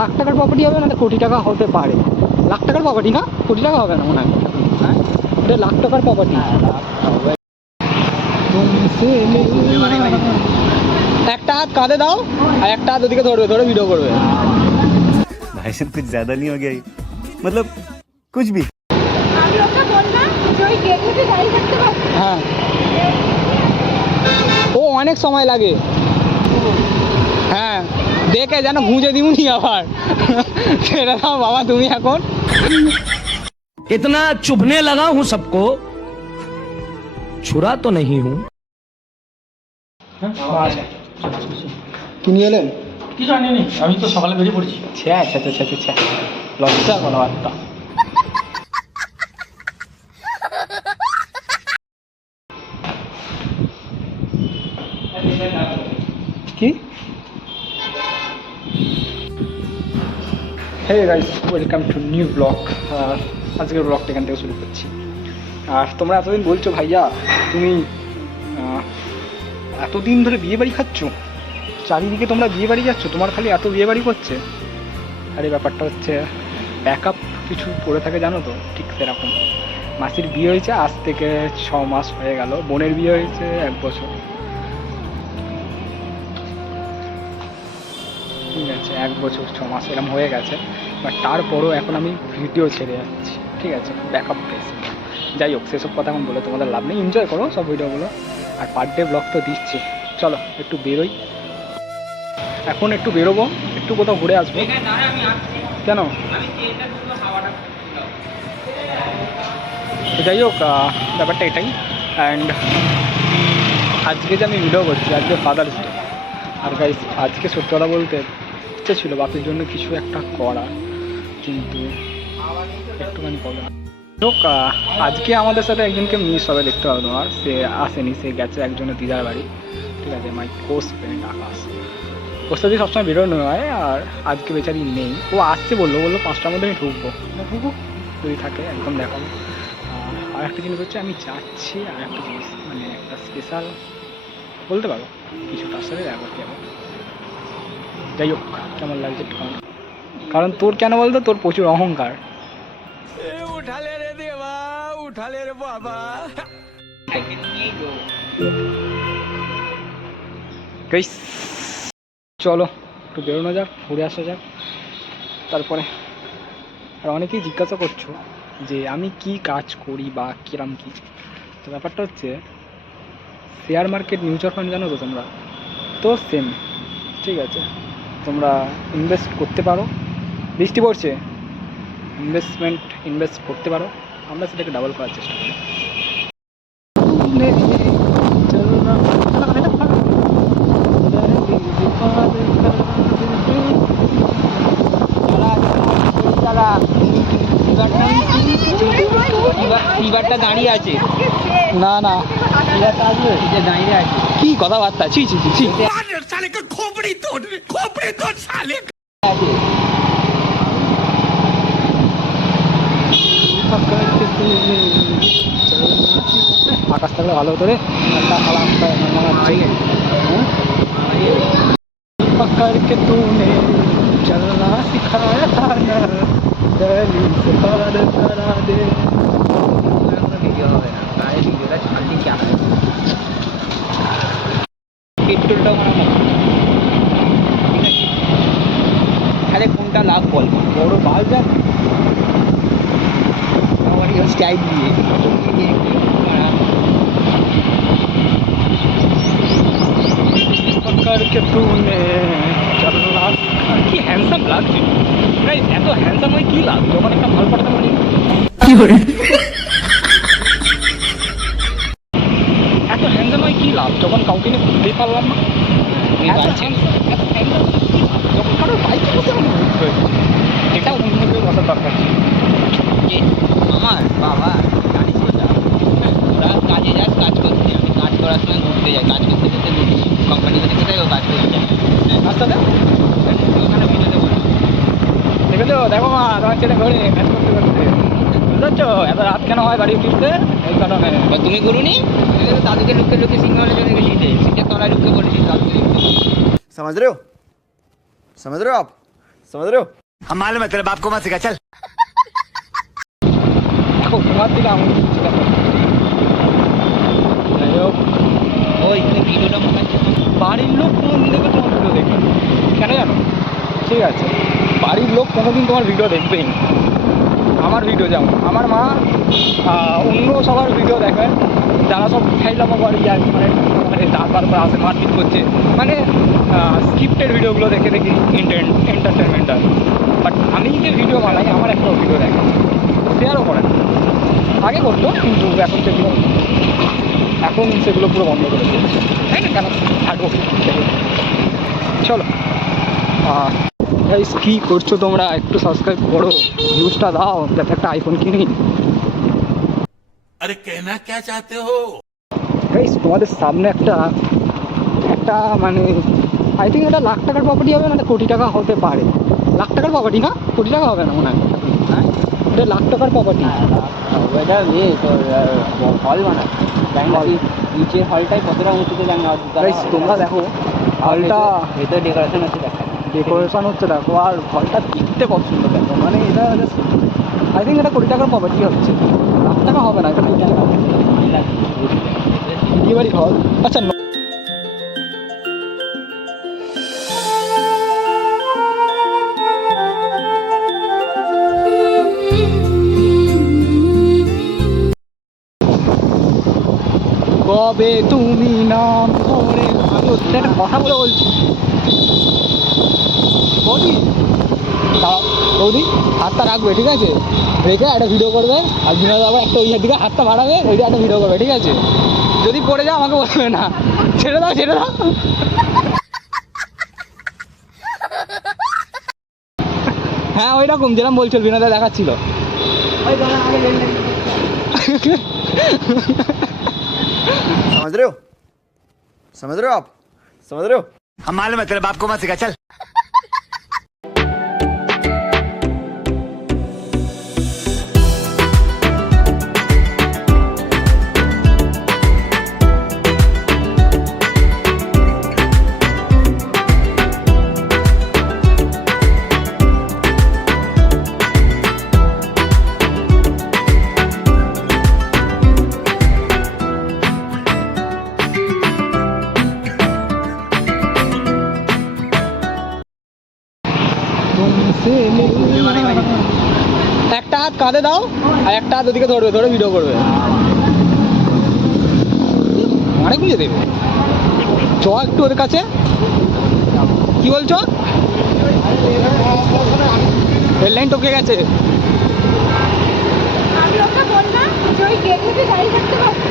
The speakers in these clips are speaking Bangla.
লাখ টাকার প্রপার্টি হবে না, কোটি টাকা হতে পারে। লাখ টাকার প্রপার্টি না, কোটি টাকা হবে না মনে হয়। এটা লাখ টাকার প্রপার্টি। একটা হাত কাঁধে দাও আর একটা হাত ওদিকে ধরবে, ধরে ভিডিও করবে। भाई साहब कुछ ज्यादा नहीं हो गया ये? मतलब कुछ भी। হ্যাঁ, ও অনেক সময় লাগে। হ্যাঁ, দেখে যেন গুঁজে দিবনি আবার। সেটা দাও বাবা তুমি এখন। इतना चुभने लगा हूं सबको, छुरा तो नहीं हूं। কি নিয়ে এলেন? কি জানি নি, আমি তো সকালে বেরিয়ে পড়েছি। লজ্জা কথাবার্তা। কি? Hey guys, welcome to new blog. আজকের ব্লগটা এখান থেকে শুরু করছি। আর তোমরা এতদিন বলছো ভাইয়া তুমি এতদিন ধরে বিয়ে বাড়ি খাচ্ছ, চারিদিকে তোমরা বিয়ে বাড়ি যাচ্ছ, তোমার খালি এত বিয়ে বাড়ি করছে। আরে ব্যাপারটা হচ্ছে ব্যাকআপ কিছু পড়ে থাকে জানো তো, ঠিক সেরকম। মাসির বিয়ে হয়েছে আজ থেকে 6 মাস হয়ে গেল, বোনের বিয়ে হয়েছে 1 বছর। ঠিক আছে, 1 বছর 6 মাস এরকম হয়ে গেছে। বাট তারপরও এখন আমি ভিডিও ছেড়ে যাচ্ছি, ঠিক আছে, ব্যাকআপ পেয়েছি। যাই হোক, সেসব কথা এখন বলে তোমাদের লাভ নেই, এনজয় করো সব ভিডিওগুলো। আর পার ডে ব্লগ তো দিচ্ছি। চলো একটু বেরোই, এখন একটু বেরোবো, একটু কোথাও ঘুরে আসবো। কেন? যাই হোক, ব্যাপারটা এটাই। অ্যান্ড আজকে যে আমি ভিডিও করছি, আজকে ফাদার্স ডে। আর গাইস, আজকে সত্যি কথা বলতে ইচ্ছে ছিল বাপের জন্য কিছু একটা করা, কিন্তু একটুখানি প্রবলেম। হোক, আজকে আমাদের সাথে একজনকে মিস হবে, দেখতে পাবো তোমার। সে আসেনি, সে গেছে একজনের দিদার বাড়ি, ঠিক আছে। মাই কোর্স ফ্রেন্ড আকাশ, ওর সাথে সবসময় বেরোনো হয়। আর আজকে বেচারি নেই, ও আসছে বললো 5টার মধ্যে আমি ঢুকবো। ঢুকুক, যদি থাকে একদম দেখাবো। আর একটা জিনিস হচ্ছে, আমি যাচ্ছি আর একটা জিনিস, মানে একটা স্পেশাল বলতে পারো কিছু, তার সাথে দেখা করতে যাবো। যাই হোক, কেমন লাগছে একটু কমেন্ট। কারণ তোর কেন বলতো, তোর প্রচুর অহংকার। उठाले रे देवा, उठाले रे बाबा। গাইস চলো একটু বেরোনো যাক, ঘুরে আসা যাক। তারপরে আর অনেকেই জিজ্ঞাসা করছো যে আমি কি কাজ করি বা কিরম কি। তো ব্যাপারটা হচ্ছে, শেয়ার মার্কেট, মিউচুয়াল ফান্ড জানো তো তোমরা, তো সেম, ঠিক আছে। তোমরা ইনভেস্ট করতে পারো, বৃষ্টি পড়ছে, ইনভেস্ট করতে পারো। আমরা সেটাকে ডাবল করার চেষ্টা করি। ফিভারটা দাঁড়িয়ে আছে না না, দাঁড়িয়ে আছে। কি কথাবার্তা, ছি ছি ছি ছি। আকাশ থাকলে ভালো হতো রে। पकड़ के तूने चलना सिखाया था ना, दिल से पार करा दे। ভিডিও হবে না, তাই ভিডিওটা ছাড়লি কি হবে? পেট্রোলটা মানে আরে কোনটা লাভ বল? বড় বাল যাক, আমার স্টাইল দিয়ে पकड़ के तूने चलना सिखा। কি হ্যান্ডসাম লাগছে গাইস, এত হ্যান্ডসাম হয় কি লাভ যখন একটা মাল পাঠাতে পারি। এত হ্যান্ডসাম হয় কি লাভ যখন কাউকে নিয়ে ঘুরতেই পারলাম না। এত হ্যান্ডসাম যখন কারোর বাইক দেখো মা তোমার ছেলে ঘরে কাজ করতে করতে, বুঝতে পারছো? এত রাত কেন হয় বাড়ি ফিরতে, এই কারণে। তুমি করুনি? দাদুকে লুকিয়ে লুকিয়ে সিঙ্গলে চলে গেছি, সিটের তলায় লুকিয়ে পড়েছি দাদুকে। समझ रहे हो समझ रहे हो आप समझ रहे हो हम मालूम है तेरे बाप को मत सिखा चल। দেখো তোমার দিকে আমার দিচ্ছে, দেখো। যাই হোক, ওই ভিডিওটা মনে হচ্ছে বাড়ির লোক কোনোদিন দেখবে তোমার ভিডিও দেখবে না। কেন জানো? ঠিক আছে, বাড়ির লোক কোনোদিন তোমার ভিডিও দেখবেই না। আমার ভিডিও যেমন, আমার মা অন্য সবার ভিডিও দেখে, যারা সব খাইলামো করে যায়, মানে মানে তারপর আসে মারপিট করছে, মানে স্ক্রিপ্টেড ভিডিওগুলো দেখে দেখি এন্টারটেনমেন্ট হয়। বাট আমি যে ভিডিও বানাই, আমার একটা ভিডিও দেখে শেয়ারও করে না। আগে করতো, কিন্তু এখন সেগুলো পুরো বন্ধ করে দিয়েছে। তাই না? কেন থাকবো? চলো, গাইস কী করছো তোমরা? একটু সাবস্ক্রাইব করো, ভিউজটা দাও, যাতে একটা আইফোন কিনি। अरे कहना क्या चाहते हो? গাইস তোমাদের সামনে একটা মানে আই থিঙ্ক এটা লাখ টাকার প্রপার্টি হবে, মানে কোটি টাকা হতে পারে। লাখ টাকার প্রপার্টি না, কোটি টাকা হবে না মনে হয়। হ্যাঁ, এটা লাখ টাকার প্রপার্টি। ওইটা তোর হল বানায় নিচে হলটাই কতটা উঁচুতে জানা। গাইস তোমরা দেখো হলটা, ভেতরে ডেকোরেশন হচ্ছে, দেখা ডেকোরেশন হচ্ছে দেখো, আর হলটা দেখতে কত সুন্দর দেখো। মানে এটা আই থিঙ্ক এটা কোটি টাকার প্রপার্টি হচ্ছে, লাখ টাকা হবে না, এটা কোটি টাকা। বিয়ে বাড়ি হল, আচ্ছা। কবে তুমি নাম করে, আমি হচ্ছে একটা কথা বলে বলছি। বৌদি দাঁড়াও, বৌদি হাতটা রাখবে, ঠিক আছে? রেখে একটা ভিডিও করবে, আর বিনোদ আবার একটা ওই দিকে হাতটা বাড়াবে, ওই দিকে একটা ভিডিও করবে, ঠিক আছে? যদি পড়ে যাও আমাকে বলবে না, ছেড়ে দাও ছেড়ে দাও। হ্যাঁ ওই রকম যেরকম বলছিল, বিনোদা দেখাচ্ছিল। समझ रहे हो समझ रहे हो आप समझ रहे हो हम मालूम है तेरे बाप को मत सिखा चल। একটা হাত কাঁধে দাও, আর একটা হাত ওদিকে ধরবে, ধরে ভিডিও করবে, অনেক বুঝে দেবে। চ একটু ওদের কাছে, কি বলছো? রেল লাইন টপকে গেছে।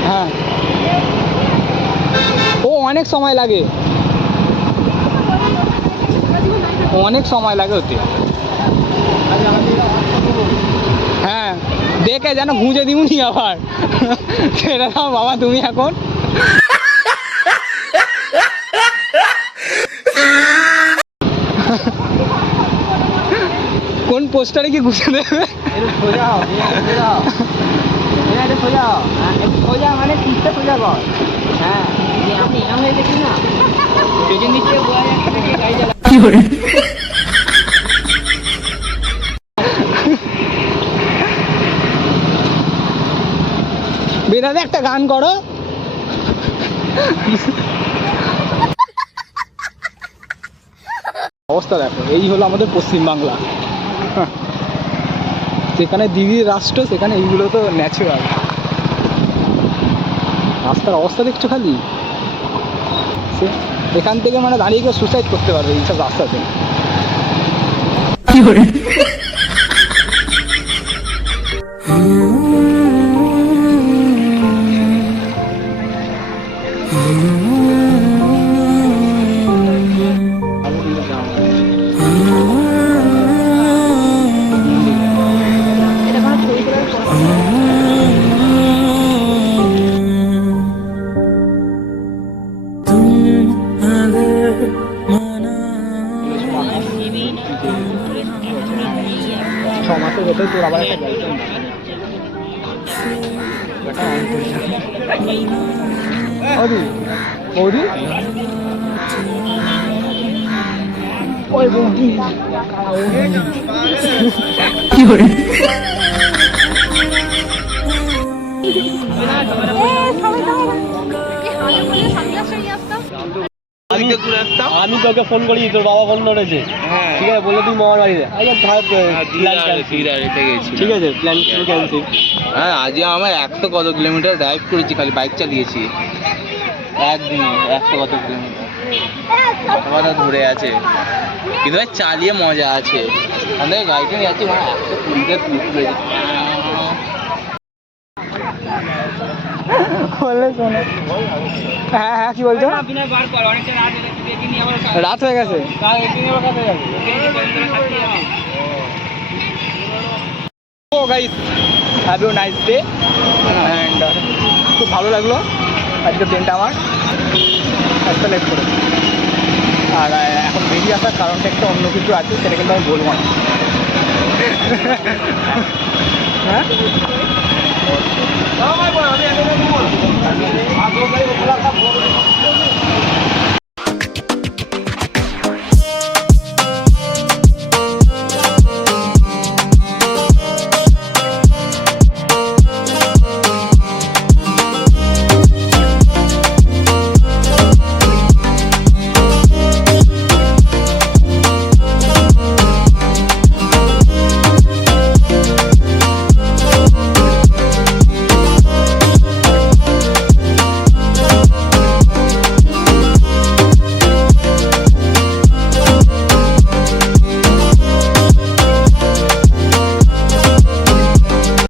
হ্যাঁ, ও অনেক সময় লাগে, অনেক সময় লাগে হতে। হ্যাঁ, দেখে যেন গুঁজে দিবনি আবার। ছেড়ে দাও বাবা তুমি এখন। কোন পোস্টারে কি গুঁজে দেবে? সোজা সোজা মানে পিঠটা সোজা কর। হ্যাঁ, আপনি এরম হয়ে গেছি না, পেছন দিক থেকে বোঝা যাচ্ছে গাড়ি চালা। কি করে বেদাতে একটা গান করো। অবস্থা দেখো, এই হলো আমাদের পশ্চিমবাংলা। যেখানে দিদির রাষ্ট্র, সেখানে এইগুলো তো ন্যাচারাল। রাস্তার অবস্থা দেখছো খালি, এখান থেকে মানে দাঁড়িয়ে কেউ সুসাইড করতে পারবে এইসব রাস্তাতে। কি করে ছ মাসের ভেতরে তোর আবার একটা গার্লফ্রেন্ড বৌদি বৌদি ওই বৌদি আমি তোকে ফোন করি তোর বাবা ফোন করেছে ঠিক আছে বলে তুই মামার বাড়িতে ঠিক আছে প্ল্যান ক্যান্সেল হ্যাঁ আজকে আমার 100 কত কিলোমিটার ড্রাইভ করেছি, খালি বাইক চালিয়েছি একদিনে 100 কত কিলোমিটার কথা ধরে আছে, কিন্তু ভাই চালিয়ে মজা আছে। আমাদের গাড়িটা নিয়ে যাচ্ছি মানে 120-তে স্পিড রয়েছে। বললে শোনো হ্যাঁ হ্যাঁ কি বলছো রাত হয়ে গেছে ও guys have you nice day and খুব ভালো লাগলো আজকের দিনটা আমার একটা লেট করে আর এখন বেরিয়ে আসার কারণটা একটা অন্য কিছু আছে সেটা কিন্তু আমি বলবো না হ্যাঁ